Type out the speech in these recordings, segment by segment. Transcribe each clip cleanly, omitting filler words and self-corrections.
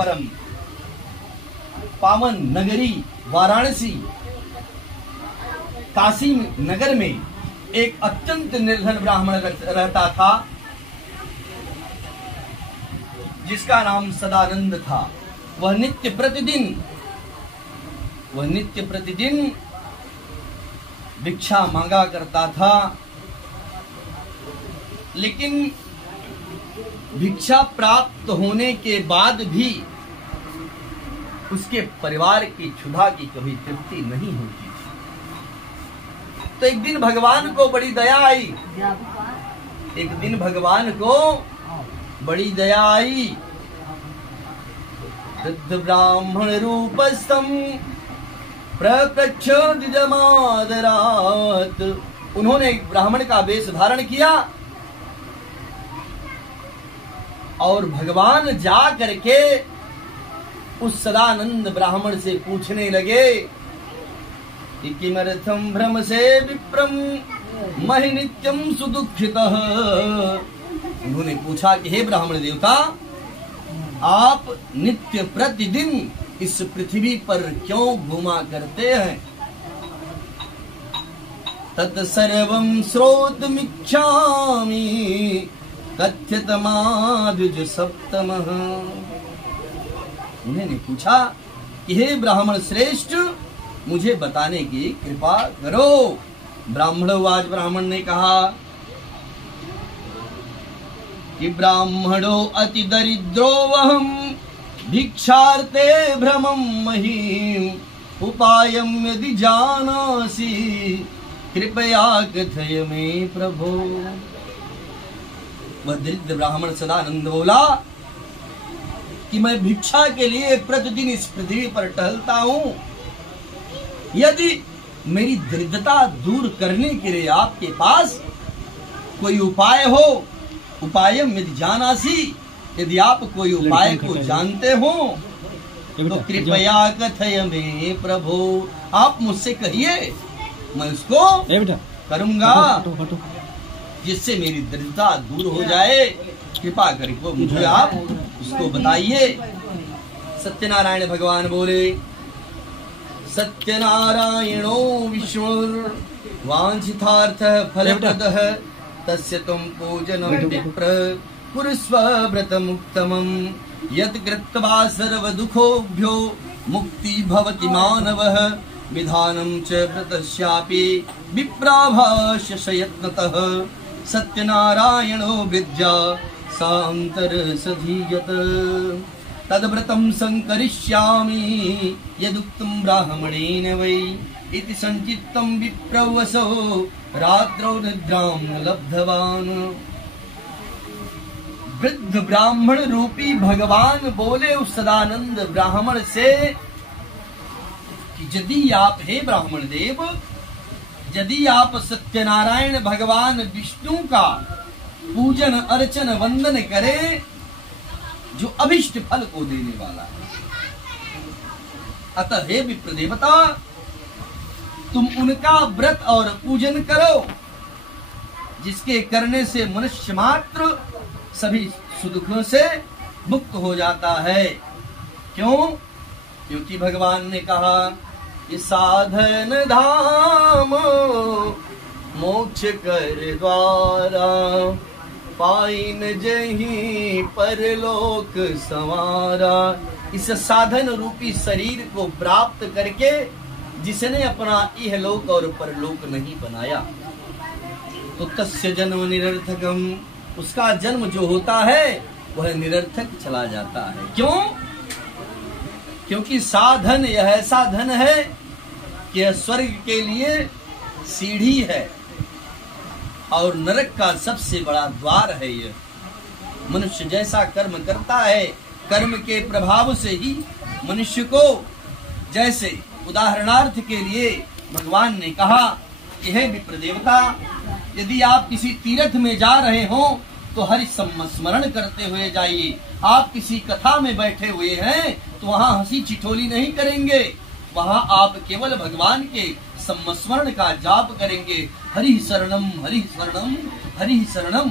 परम पावन नगरी वाराणसी काशी नगर में एक अत्यंत निर्धन ब्राह्मण रहता था, जिसका नाम सदानंद था। वह नित्य प्रतिदिन भिक्षा मांगा करता था, लेकिन भिक्षा प्राप्त होने के बाद भी उसके परिवार की क्षुधा की कभी तृप्ति नहीं होती थी। तो एक दिन भगवान को बड़ी दया आई, वृद्ध ब्राह्मण रूपस्थम प्रप्रच्छ द्विजमादरात्। उन्होंने एक ब्राह्मण का वेश धारण किया और भगवान जा करके उस सदानंद ब्राह्मण से पूछने लगे कि किमर्थम भ्रम से विप्रम महि नित्यम सुदुखितः। उन्होंने पूछा कि हे ब्राह्मण देवता, आप नित्य प्रतिदिन इस पृथ्वी पर क्यों घूमा करते हैं? तत्सर्वं श्रोतुमिच्छामि कथ्यतमाद्विज सप्तमः। उन्होंने पूछा कि हे ब्राह्मण श्रेष्ठ, मुझे बताने की कृपा करो। ब्राह्मणोवाच, ब्राह्मण ने कहा कि ब्राह्मणो अति दरिद्रो वहम भिक्षार्थे भ्रमं महीम उपायं यदि जानासि कृपया कथय मे प्रभो। वह दरिद्र ब्राह्मण सदानंद बोला कि मैं भिक्षा के लिए प्रतिदिन इस पृथ्वी पर टहलता हूँ। यदि मेरी दरिद्रता दूर करने के लिए आपके पास कोई उपाय हो, उपायम यदि जानासी, यदि आप कोई उपाय को जानते हो तो कृपया कथय मे प्रभु, आप मुझसे कहिए, मैं उसको करूंगा जिससे मेरी दरिद्रता दूर हो जाए। कृपा करके मुझे आप उसको बताइए। सत्यनारायण भगवान बोले, सत्यनारायणो विष्णुर्वांछितार्थ फलप्रदः तस्य तुम पूजनं विप्र कुरुस्व व्रतमुत्तमम् यत् कृत्वा सर्वदुःखोभ्यो मुक्ति भवति मानवः विधानं च व्रतस्यापि विप्राभाष्य सयत्नतः सत्यनारायणो विद्या सान्तरसधीयत तद्व्रतं संकरिष्यामि यदुक्तं ब्राह्मणेन वै इति संचित्तं विप्रवसो रात्रौ निद्रां न लब्धवान्। वृद्ध ब्राह्मण रूपी भगवान बोले उस सदानंद ब्राह्मण से कि यदि आप, हे ब्राह्मण देव, यदि आप सत्यनारायण भगवान विष्णु का पूजन अर्चन वंदन करें जो अभिष्ट फल को देने वाला है, अतः हे विप्र देवता, तुम उनका व्रत और पूजन करो जिसके करने से मनुष्य मात्र सभी सुदुखों से मुक्त हो जाता है। क्यों? क्योंकि भगवान ने कहा कि साधन धाम मोक्ष कर द्वारा पाइन जहीं परलोक संवारा। इस साधन रूपी शरीर को प्राप्त करके जिसने अपना इहलोक और परलोक नहीं बनाया तो तस्य जन्म निरर्थकम, उसका जन्म जो होता है वह निरर्थक चला जाता है। क्यों? क्योंकि साधन यह ऐसा धन है कि स्वर्ग के लिए सीढ़ी है और नरक का सबसे बड़ा द्वार है। यह मनुष्य जैसा कर्म करता है, कर्म के प्रभाव से ही मनुष्य को, जैसे उदाहरणार्थ के लिए भगवान ने कहा कि हे विप्र देवता, यदि आप किसी तीर्थ में जा रहे हो तो हरि स्मरण करते हुए जाइए। आप किसी कथा में बैठे हुए हैं तो वहाँ हंसी ठिठोली नहीं करेंगे, वहाँ आप केवल भगवान के स्मरण का जाप करेंगे। हरि शरणम हरि शरणम हरि शरणम।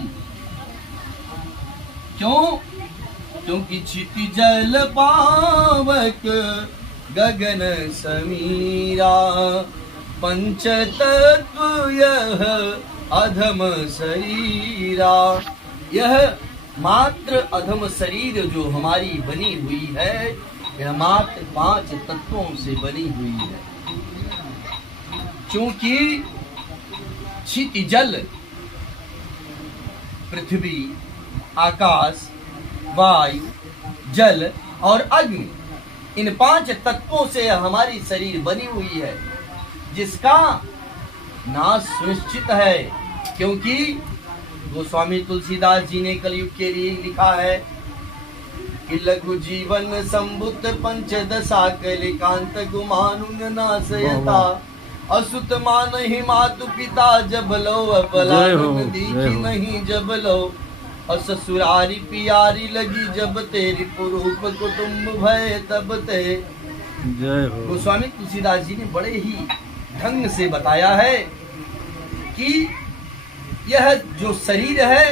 क्यों? क्योंकि क्षिति जल पावक गगन समीरा, पंच तत्व यह अधम शरीरा। यह मात्र अधम शरीर जो हमारी बनी हुई है, यह मात्र 5 तत्वों से बनी हुई है। क्योंकि क्षिति जल, पृथ्वी, आकाश, वायु, जल और अग्नि, इन 5 तत्वों से हमारी शरीर बनी हुई है, जिसका नाश सुनिश्चित है। क्योंकि गोस्वामी तुलसीदास जी ने कलयुग के लिए लिखा है कि लघु जीवन संबुत पंचदशा कलिकांत गुमानुन नाशयता, असुत मान ही मातु पिता जब लो, अपला दीखी नहीं जब लो, और ससुरारी पियारी लगी जब तेरी पुरूप कुटुंब भय तब ते। गोस्वामी तुलसीदास जी ने बड़े ही ढंग से बताया है कि यह जो शरीर है,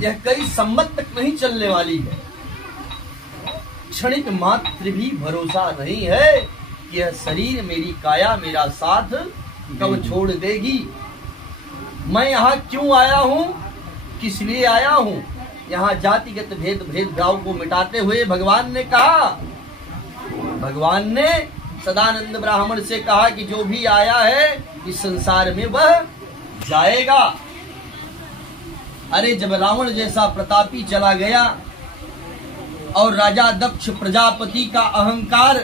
यह कई संवत तक नहीं चलने वाली है। क्षणिक मात्र भी भरोसा नहीं है कि यह शरीर, मेरी काया मेरा साथ कब छोड़ देगी। मैं यहाँ क्यों आया हूँ, किस लिए आया हूँ? यहाँ जातिगत भेदभाव को मिटाते हुए भगवान ने कहा, भगवान ने सदानंद ब्राह्मण से कहा कि जो भी आया है इस संसार में वह जाएगा। अरे जब रावण जैसा प्रतापी चला गया और राजा दक्ष प्रजापति का अहंकार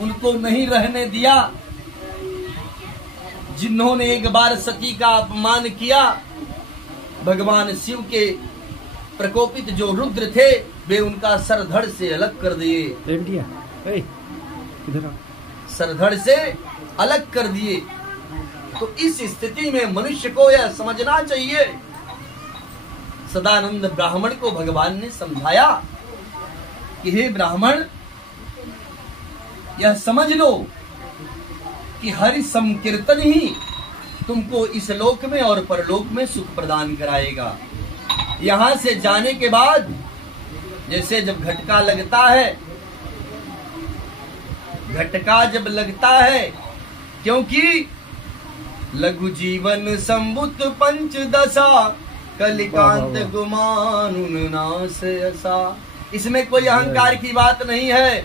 उनको नहीं रहने दिया, जिन्होंने एक बार सती का अपमान किया, भगवान शिव के प्रकोपित जो रुद्र थे वे उनका सर धड़ से अलग कर दिए, सर धड़ से अलग कर दिए। तो इस स्थिति में मनुष्य को यह समझना चाहिए, सदानंद ब्राह्मण को भगवान ने समझाया कि हे ब्राह्मण, यह समझ लो कि हरि संकीर्तन ही तुमको इस लोक में और परलोक में सुख प्रदान कराएगा। यहाँ से जाने के बाद जैसे जब घटका लगता है, घटका जब लगता है, क्योंकि लघु जीवन संबुत पंचदशा कलिकांत गुमानुन नाश यसा। इसमें कोई अहंकार की बात नहीं है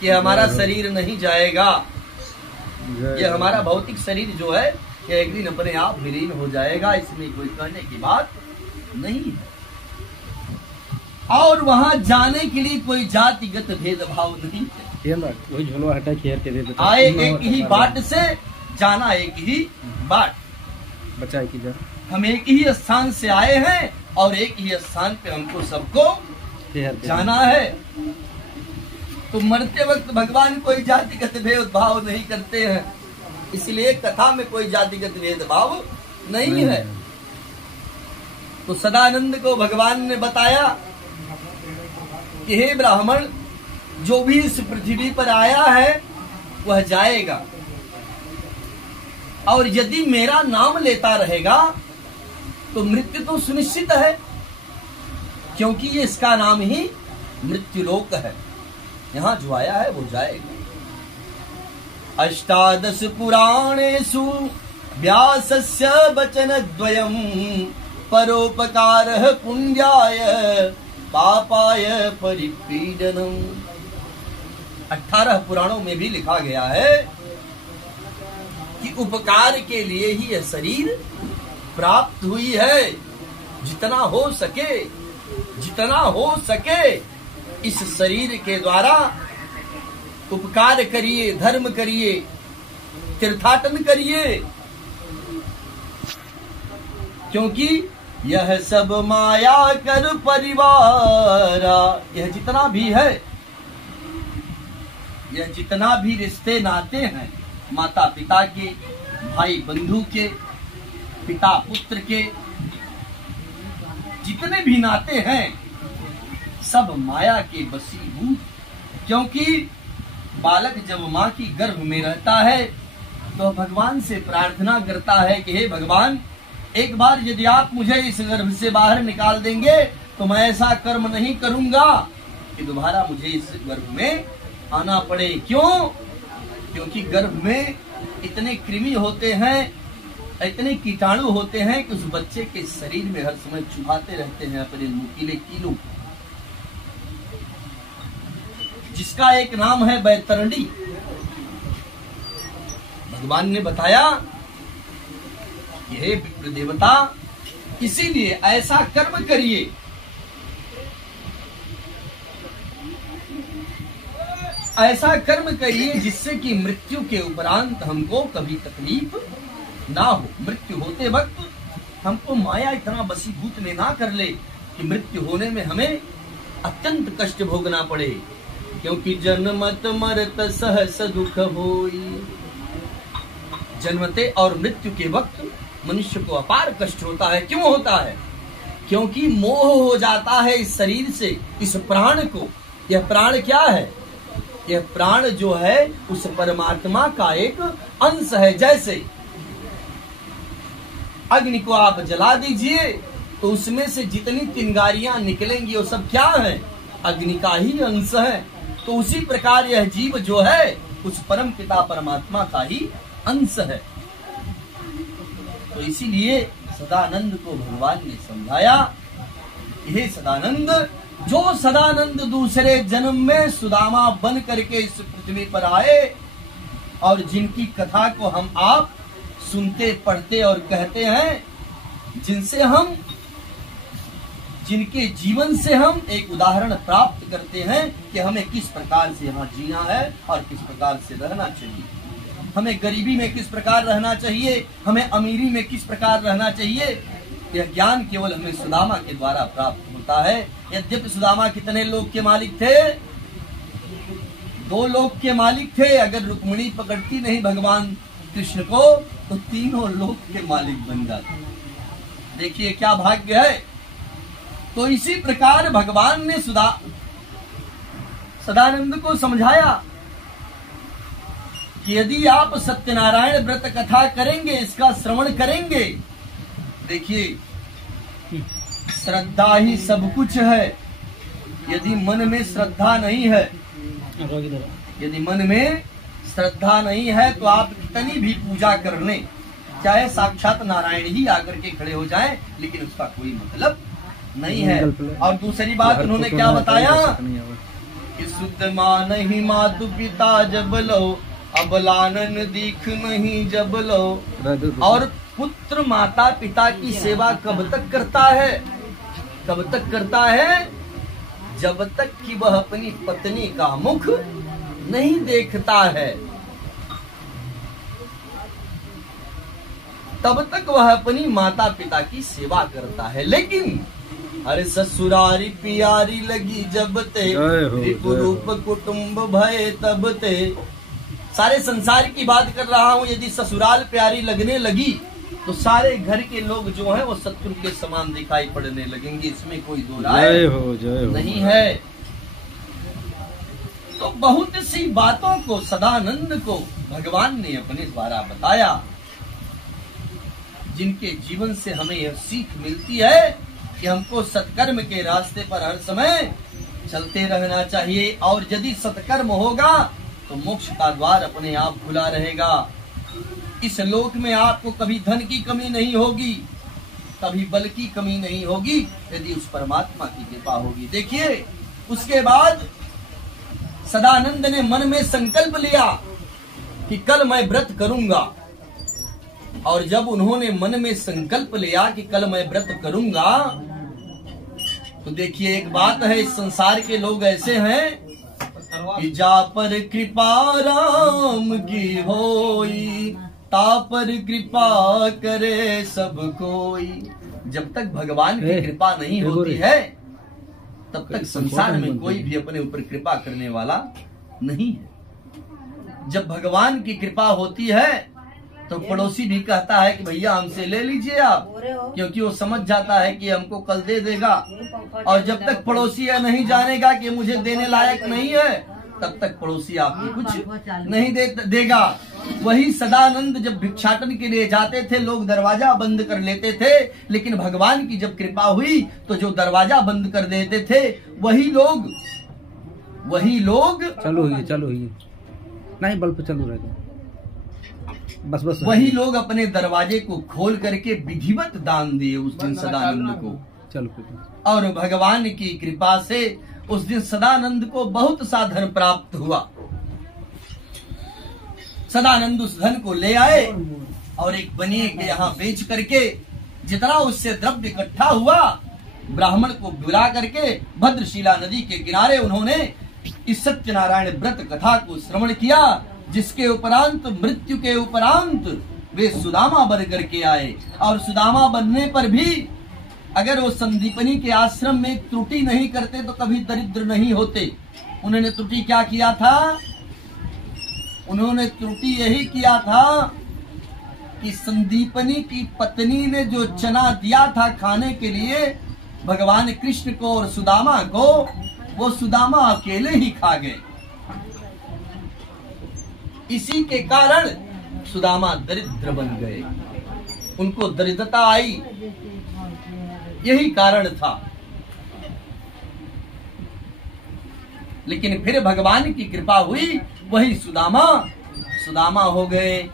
कि हमारा शरीर नहीं जाएगा। यह हमारा भौतिक शरीर जो है यह एक दिन अपने आप विलीन हो जाएगा, इसमें कोई कहने की बात नहीं है। और वहां जाने के लिए कोई जातिगत भेदभाव नहीं है। आए एक ही बाट से, जाना एक ही बाट। बचाए की जा, हम एक ही स्थान से आए हैं और एक ही स्थान पे हमको सबको जाना है। तो मरते वक्त भगवान कोई जातिगत भेदभाव नहीं करते हैं, इसलिए कथा में कोई जातिगत भेदभाव नहीं है। तो सदानंद को भगवान ने बताया कि हे ब्राह्मण, जो भी इस पृथ्वी पर आया है वह जाएगा, और यदि मेरा नाम लेता रहेगा तो मृत्यु तो सुनिश्चित है, क्योंकि ये इसका नाम ही मृत्युलोक है। यहाँ जो आया है वो जाएगा। अष्टादश पुराणेषु व्यासस्य वचनद्वयम् परोपकारः पुण्याय पापाय परिपीडनम्। 18 पुराणों में भी लिखा गया है कि उपकार के लिए ही यह शरीर प्राप्त हुई है। जितना हो सके इस शरीर के द्वारा उपकार करिए, धर्म करिए, तीर्थाटन करिए, क्योंकि यह सब माया कर परिवार। यह जितना भी है, यह जितना भी रिश्ते नाते हैं, माता पिता के, भाई बंधु के, पिता पुत्र के, जितने भी नाते हैं सब माया के वशीभूत। क्योंकि बालक जब माँ की गर्भ में रहता है तो भगवान से प्रार्थना करता है कि हे भगवान, एक बार यदि आप मुझे इस गर्भ से बाहर निकाल देंगे तो मैं ऐसा कर्म नहीं करूंगा कि दोबारा मुझे इस गर्भ में आना पड़े। क्यों? क्योंकि गर्भ में इतने कृमि होते हैं, इतने कीटाणु होते हैं कि उस बच्चे के शरीर में हर समय चुभाते रहते हैं अपने नुकीले कीलों, जिसका एक नाम है बैतरणी। भगवान ने बताया हे विप्र देवता, इसीलिए ऐसा कर्म करिए, ऐसा कर्म करिए जिससे कि मृत्यु के उपरांत हमको कभी तकलीफ ना हो। मृत्यु होते वक्त हमको माया इतना वशीभूत में ना कर ले कि मृत्यु होने में हमें अत्यंत कष्ट भोगना पड़े। क्योंकि जन्मत मरत सहस दुख होई, जन्मते और मृत्यु के वक्त मनुष्य को अपार कष्ट होता है। क्यों होता है? क्योंकि मोह हो जाता है इस शरीर से, इस प्राण को। यह प्राण क्या है? यह प्राण जो है उस परमात्मा का एक अंश है। जैसे अग्नि को आप जला दीजिए तो उसमें से जितनी चिंगारियां निकलेंगी वो सब क्या है? अग्नि का ही अंश है। तो उसी प्रकार यह जीव जो है उस परम पिता परमात्मा का ही अंश है। तो इसीलिए सदानंद को भगवान ने समझाया, हे सदानंद, जो सदानंद दूसरे जन्म में सुदामा बन करके इस पृथ्वी पर आए और जिनकी कथा को हम आप सुनते पढ़ते और कहते हैं, जिनके जीवन से हम एक उदाहरण प्राप्त करते हैं कि हमें किस प्रकार से यहाँ जीना है और किस प्रकार से रहना चाहिए, हमें गरीबी में किस प्रकार रहना चाहिए, हमें अमीरी में किस प्रकार रहना चाहिए। यह ज्ञान केवल हमें सुदामा के द्वारा प्राप्त होता है। यद्यपि सुदामा कितने लोक के मालिक थे? 2 लोक के मालिक थे। अगर रुक्मिणी पकड़ती नहीं भगवान कृष्ण को तो 3 लोक के मालिक बन जाते। देखिए क्या भाग्य है। तो इसी प्रकार भगवान ने सदानंद को समझाया कि यदि आप सत्यनारायण व्रत कथा करेंगे, इसका श्रवण करेंगे, देखिए श्रद्धा ही सब कुछ है। यदि मन में श्रद्धा नहीं है, यदि मन में श्रद्धा नहीं है तो आप कितनी भी पूजा कर लें, चाहे साक्षात नारायण ही आकर के खड़े हो जाएं, लेकिन उसका कोई मतलब नहीं है। और दूसरी बात उन्होंने क्या बताया कि शुद्ध मान ही मातु पिता जब लो, अबलानन दीख नहीं जब लो। और पुत्र माता पिता की सेवा कब तक करता है? कब तक करता है? जब तक कि वह अपनी पत्नी का मुख नहीं देखता है, तब तक वह अपनी माता पिता की सेवा करता है। लेकिन अरे ससुरारी प्यारी लगी जब ते, रूप कुटुंब भय तब ते। सारे संसार की बात कर रहा हूँ। यदि ससुराल प्यारी लगने लगी तो सारे घर के लोग जो हैं वो शत्रु के समान दिखाई पड़ने लगेंगे। इसमें कोई दो राय नहीं है। तो बहुत सी बातों को सदानंद को भगवान ने अपने द्वारा बताया, जिनके जीवन से हमें यह सीख मिलती है कि हमको सत्कर्म के रास्ते पर हर समय चलते रहना चाहिए। और यदि सत्कर्म होगा तो मोक्ष का द्वार अपने आप खुला रहेगा। इस लोक में आपको कभी धन की कमी नहीं होगी, कभी बल की कमी नहीं होगी, यदि उस परमात्मा की कृपा होगी। देखिए उसके बाद सदानंद ने मन में संकल्प लिया कि कल मैं व्रत करूंगा। और जब उन्होंने मन में संकल्प लिया कि कल मैं व्रत करूंगा, तो देखिए एक बात है, इस संसार के लोग ऐसे हैं कि जा पर कृपा राम की होई, ता पर कृपा करे सब कोई। जब तक भगवान की कृपा नहीं होती है तब तक संसार में कोई भी अपने ऊपर कृपा करने वाला नहीं है। जब भगवान की कृपा होती है तो पड़ोसी भी कहता है कि भैया हमसे ले लीजिए आप, क्योंकि वो समझ जाता है कि हमको कल दे देगा। और जब तक पड़ोसी यह नहीं जानेगा कि मुझे देने लायक नहीं है, तब तक पड़ोसी आपको कुछ नहीं देगा। वही सदानंद जब भिक्षाटन के लिए जाते थे, लोग दरवाजा बंद कर लेते थे, लेकिन भगवान की जब कृपा हुई तो जो दरवाजा बंद कर देते थे वही लोग चालू हुई नहीं, बल्ब चालू रहेगा, बस वही लोग अपने दरवाजे को खोल करके विधिवत दान दिए उस दिन सदानंद को। चलो, और भगवान की कृपा से उस दिन सदानंद को बहुत सा धन प्राप्त हुआ। सदानंद उस धन को ले आए और एक बनिए के यहाँ बेच करके जितना उससे द्रव्य इकट्ठा हुआ, ब्राह्मण को बुला करके भद्रशिला नदी के किनारे उन्होंने इस सत्यनारायण व्रत कथा को श्रवण किया, जिसके उपरांत मृत्यु के उपरांत वे सुदामा बन करके आए। और सुदामा बनने पर भी अगर वो संदीपनी के आश्रम में त्रुटि नहीं करते तो कभी दरिद्र नहीं होते। उन्होंने त्रुटि क्या किया था? उन्होंने त्रुटि यही किया था कि संदीपनी की पत्नी ने जो चना दिया था खाने के लिए भगवान कृष्ण को और सुदामा को, वो सुदामा अकेले ही खा गए। इसी के कारण सुदामा दरिद्र बन गए, उनको दरिद्रता आई, यही कारण था। लेकिन फिर भगवान की कृपा हुई, वही सुदामा हो गए।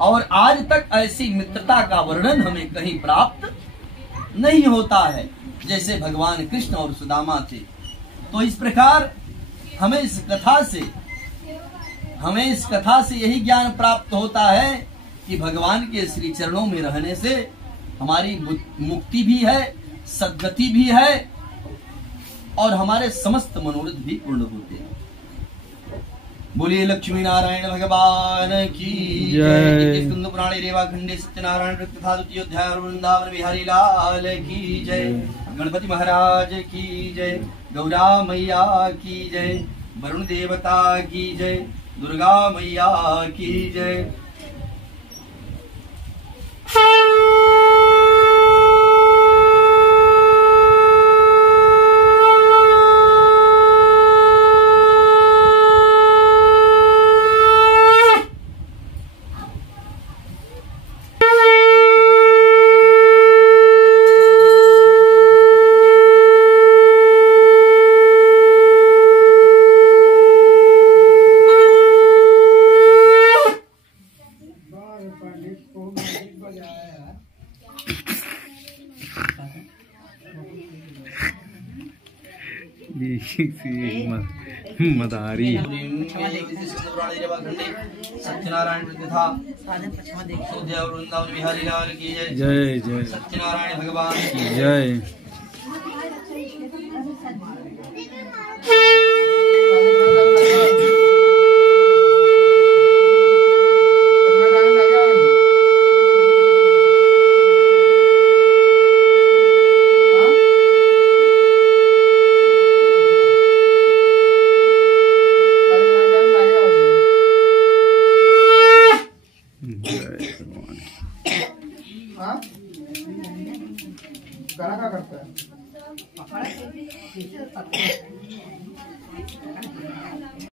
और आज तक ऐसी मित्रता का वर्णन हमें कहीं प्राप्त नहीं होता है जैसे भगवान कृष्ण और सुदामा थे। तो इस प्रकार हमें इस कथा से यही ज्ञान प्राप्त होता है कि भगवान के श्री चरणों में रहने से हमारी मुक्ति भी है, सद्गति भी है और हमारे समस्त मनोरथ भी पूर्ण होते हैं। बोलिए लक्ष्मी नारायण भगवान की जय। स्कंद पुराणे रेवा खंडे सत्यनारायण कथा द्वितीय अध्याय वृंदावन बिहारी लाल की जय। गणपति महाराज की जय। गौरा मैया की जय। वरुण देवता की जय। दुर्गा मैया की जय। मदारी सत्यनारायण कथा वृंदावन बिहारी लाल की जय। जय जय। सत्यनारायण भगवान की जय। करता है